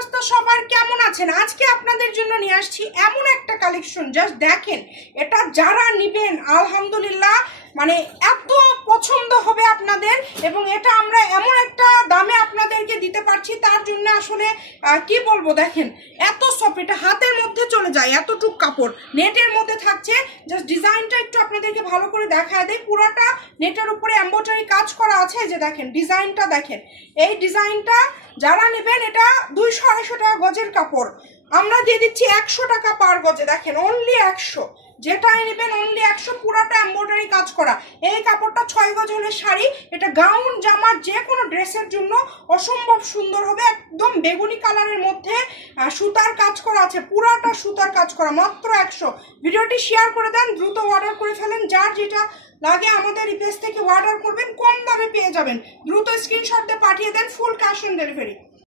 অবস্থা সবার, কেমন আছেন? আজকে আপনাদের জন্য নিয়ে আসছি এমন একটা কালেকশন, জাস্ট দেখেন এটা যারা নেবেন আলহামদুলিল্লাহ মানে এত পছন্দ হবে আপনাদের, এবং এটা আমরা এমন একটা দামে আপনাদেরকে দিতে পারছি, তার জন্য আসলে কি বলবো, দেখেন এত সফট, এটা হাতের মধ্যে চলে যায়, এতটুক কাপড় নেটের মধ্যে থাকছে। জাস্ট ডিজাইনটা একটু আপনাদেরকে ভালো করে দেখায় দেয়। পুরাটা নেটের উপরে এমব্রয়ডারি কাজ করা আছে, এই যে দেখেন ডিজাইনটা দেখেন। এই ডিজাইনটা যারা নেবেন এটা 200-250 টাকা গজের কাপড়, আমরা দিয়ে দিচ্ছি 100 টাকা পার গজে। দেখেন অনলি 100, যেটাই নেবেন অনলি 100, পুরাটা এমব্রয়ডারি কাজ করা। এই কাপড়টা 6 গজ হলে শাড়ি, এটা গাউন জামার যে কোনো ড্রেসের জন্য অসম্ভব সুন্দর হবে। একদম বেগুনি কালারের মধ্যে সুতার কাজ করা আছে, পুরাটা সুতার কাজ করা, মাত্র 100। ভিডিওটি শেয়ার করে দেন, দ্রুত অর্ডার করে ফেলেন। যার যেটা লাগে আমাদের এই পেজ থেকে অর্ডার করবেন, কম দামে পেয়ে যাবেন। দ্রুত স্ক্রিনশট দিয়ে পাঠিয়ে দেন, ফুল ক্যাশ অন ডেলিভারি।